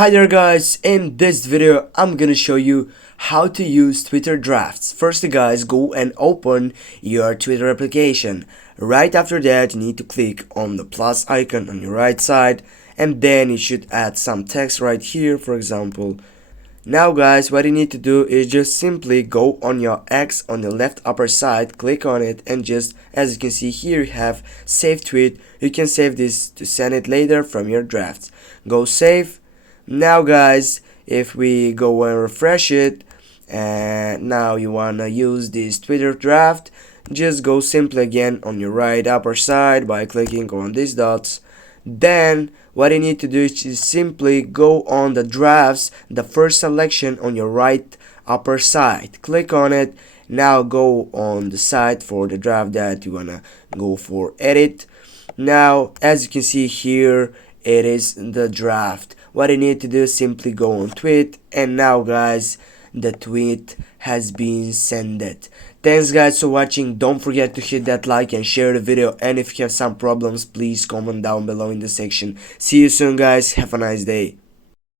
Hi there guys, in this video I'm gonna show you how to use Twitter drafts. First guys, go and open your Twitter application. Right after that you need to click on the plus icon on your right side, and then you should add some text right here, for example. Now guys, what you need to do is just simply go on your X on the left upper side, click on it, and just as you can see here you have save tweet. You can save this to send it later from your drafts. Go save. Now guys, if we go and refresh it, and now you wanna use this Twitter draft, just go simply again on your right upper side by clicking on these dots. Then what you need to do is simply go on the drafts, the first selection on your right upper side, click on it. Now go on the side for the draft that you wanna go for edit. Now as you can see here, it is the draft. What you need to do is simply go on tweet, and now guys, the tweet has been sent. Thanks guys for watching. Don't forget to hit that like and share the video, and if you have some problems, please comment down below in the section. See you soon guys, have a nice day.